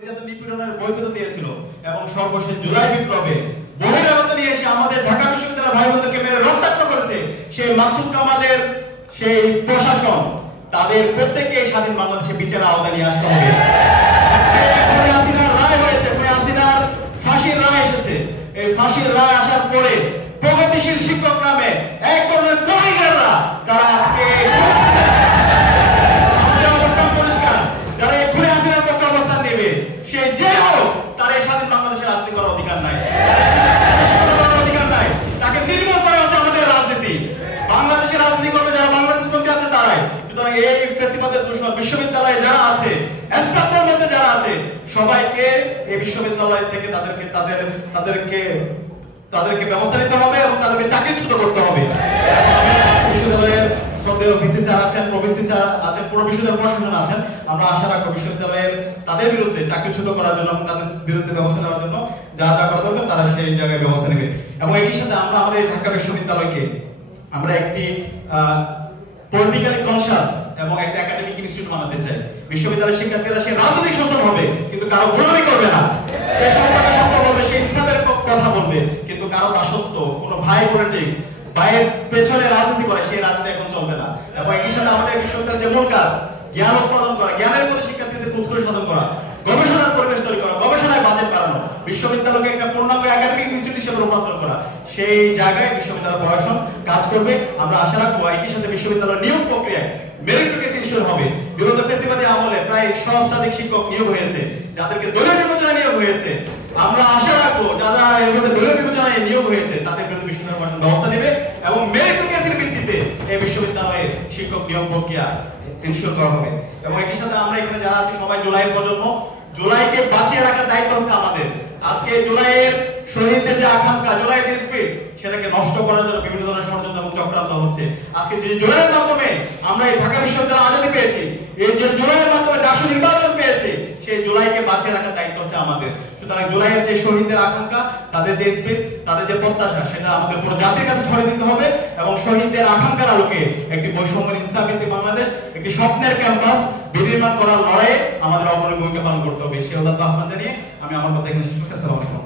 নিপীড়নের বৈধতা দিয়েছিল এবং সর্বশেষ জুলাই বিপ্লবে বহিরাগত নিয়ে এসে আমাদের ঢাকা বিশ্ববিদ্যালয়ের ভাই বোনদেরকে মেরে রক্তাক্ত করেছে সেই মাসুদ কামালের সেই প্রশাসন তাদের প্রত্যেককে স্বাধীন বাংলাদেশে বিচারের আওতায় নিয়ে আসতে হবে। হাসিনার রায় হয়েছে, হাসিনার ফাঁসির রায় এসেছে। এই ফাঁসির রায় আসার পরে প্রগতিশীল শিক্ষক নামে এক ধরনের ক্রাইগাররা তারা আজকে আমাদের অবস্থান পরিষ্কার, যারা এই খুনে হাসিনার পক্ষে অবস্থান নেবে সে যে হোক তার এই স্বাধীন বাংলাদেশের রাজনীতি করার অধিকার নাই, অধিকার নাই। তাকে নির্মূল করা হচ্ছে আমাদের রাজনীতি। বাংলাদেশের রাজনীতি করবে যারা বাংলাদেশ মধ্যে আছে তারাই। সুতরাং এই ফেস্টিভালের দুশো বিশ্ববিদ্যালয়ে যারা আছে, স্টাফের মধ্যে যারা আছে, সবাইকে এই বিশ্ববিদ্যালয় থেকে তাদেরকে ব্যবস্থা নিতে হবে এবং তাদেরকে চাকরিচ্যুত করতে হবে। বিশ্ববিদ্যালয়ের শ্রদ্ধেয় ভিসি স্যার আছেন, প্রভিসি স্যার আছেন, পুরো বিশ্ববিদ্যালয় প্রশাসন আছেন। আমরা আশা রাখবো বিশ্ববিদ্যালয়ের তাদের বিরুদ্ধে চাকরিচ্যুত করার জন্য এবং তাদের বিরুদ্ধে ব্যবস্থা নেওয়ার জন্য যা যা করা দরকার তারা সেই জায়গায় ব্যবস্থা নেবে। এবং একই সাথে আমরা আমাদের ঢাকা বিশ্ববিদ্যালয়কে আমরা একটি পলিটিক্যালি কনসিয়াস এবং একটা একাডেমিক ইনস্টিটিউট বানাতে চাই। বিশ্ববিদ্যালয়ের শিক্ষার্থীরা সে রাজনৈতিক শোষণ হবে কিন্তু কারো গোলামি করবে না, সে সম্পর্কে সত্য বলবে, সে ইনসাফের কথা বলবে, কিন্তু কারো দাসত্ব, কোনো ভাই পলিটিক্স, ভাইয়ের পেছনে রাজনীতি করে সেই রাজনীতি এখন চলবে না। এবং একই সাথে আমাদের বিশ্ববিদ্যালয়ের যে মূল কাজ জ্ঞান উৎপাদন করা, জ্ঞানের প্রতি শিক্ষার্থীদের উৎকর্ষ সাধন করা, গবেষণার পরিবেশ তৈরি করা, গবেষণায় বাজেট বাড়ানো, বিশ্ববিদ্যালয়কে একটা পূর্ণাঙ্গ একাডেমিক ইনস্টিটিউট হিসেবে রূপান্তর করা, সেই জায়গায় বিশ্ববিদ্যালয় প্রশাসন কাজ করবে। আমরা আশা রাখবো একই সাথে বিশ্ববিদ্যালয়ের নিয়োগ প্রক্রিয়ায় মেরিটোরিয়াস ইনস্টিটিউট হবে। বিগত ফেসিবাদী আমলে প্রায় সহস্রাধিক শিক্ষক নিয়োগ হয়েছে, যাদেরকে দলীয় বিবেচনায় নিয়োগ হয়েছে। আমরা আশা রাখবো যারা এভাবে দলীয় বিবেচনায় নিয়োগ হয়েছে তাদের বিরুদ্ধে বিশ্ববিদ্যালয় প্রশাসন ব্যবস্থা নেবে এবং মেরিটোরিয়াসের ভিত্তিতে এই বিশ্ববিদ্যালয়ে শিক্ষক নিয়োগ প্রক্রিয়া ইনশিওর করা হবে। এবং একই সাথে আমরা এখানে যারা আছি সবাই জুলাইয়ের প্রজন্ম, জুলাইকে বাঁচিয়ে রাখার দায়িত্ব হচ্ছে আমাদের। আজকে জুলাইয়ের শহীদদের যে আকাঙ্ক্ষা, জুলাইয়ের যে স্পিড, সেটাকে নষ্ট করার জন্য বিভিন্ন ধরনের ষড়যন্ত্র এবং চক্রান্ত হচ্ছে। আজকে যে জুলাইয়ের মাধ্যমে আমরা এই ঢাকা বিশ্ববিদ্যালয় আজাদী পেয়েছি, এই যে জুলাইয়ের মাধ্যমে ডাকসু নির্বাচন পেয়েছি, সেই জুলাইকে বাঁচিয়ে রাখার দায়িত্ব হচ্ছে আমাদের। সুতরাং জুলাইয়ের যে শহীদদের আকাঙ্ক্ষা, তাদের যে স্পিড, তাদের যে প্রত্যাশা, সেটা আমাদের পুরো জাতির কাছে ছড়িয়ে দিতে হবে এবং শহীদদের আকাঙ্ক্ষার আলোকে একটি বৈষম্য ইনসাফভিত্তিক বাংলাদেশ, একটি স্বপ্নের ক্যাম্পাস বিনির্মাণ করার লড়াইয়ে আমাদের অগ্রণী ভূমিকা পালন করতে হবে। সে আহ্বান জানিয়ে আমি আমার কথা এখানে শেষ করছি। আসসালামু আলাইকুম।